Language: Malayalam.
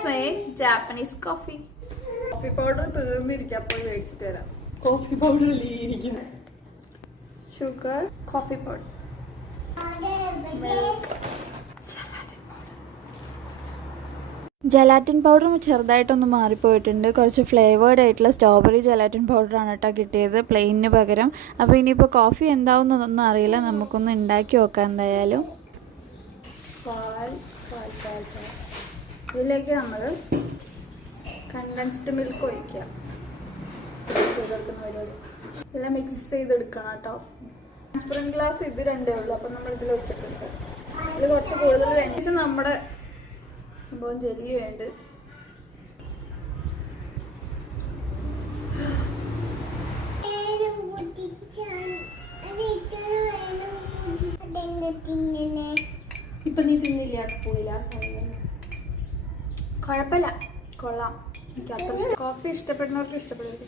That's my Japanese coffee. Coffee powder തീർന്നിരിക്കാം, പോയി മേടിച്ചിട്ട് വരാം. കോഫി പൗഡർ ഇരിക്കുന്നു. Sugar, coffee powder, milk, gelatin powder ചെറുതായിട്ടൊന്ന് മാറിപ്പോയിട്ടുണ്ട്. കുറച്ച് ഫ്ലേവേർഡ് ആയിട്ടുള്ള സ്ട്രോബെറി ജലാറ്റിൻ പൗഡറാണ് കേട്ടോ കിട്ടിയത് പ്ലെയിനിന് പകരം. അപ്പോൾ ഇനിയിപ്പോൾ കോഫി എന്താവുന്നതൊന്നും അറിയില്ല, നമുക്കൊന്ന് ഉണ്ടാക്കി നോക്കാം എന്തായാലും. ഇതിലേക്ക് നമ്മൾ കണ്ടൻസ്ഡ് മിൽക്ക് ഒഴിക്കുക. എല്ലാം മിക്സ് ചെയ്തെടുക്കണം കേട്ടോ. ട്രാൻസ്പെറൻറ്റ് ഗ്ലാസ് ഇത് രണ്ടേ ഉള്ളൂ, അപ്പം നമ്മൾ ഇതിൽ ഒഴിച്ചിട്ടുണ്ട്. ഇതിൽ കുറച്ച് കൂടുതൽ ശേഷം നമ്മുടെ സംഭവം ജെല്ലിയുണ്ട്. ഇപ്പൊ നീ തിന്നില്ല സ്കൂളിൽ ആ സമയം? കുഴപ്പമില്ല, കൊള്ളാം. എനിക്ക് അത്ര കോഫി ഇഷ്ടപ്പെടുന്നവർക്ക് ഇഷ്ടപ്പെടുന്നത്.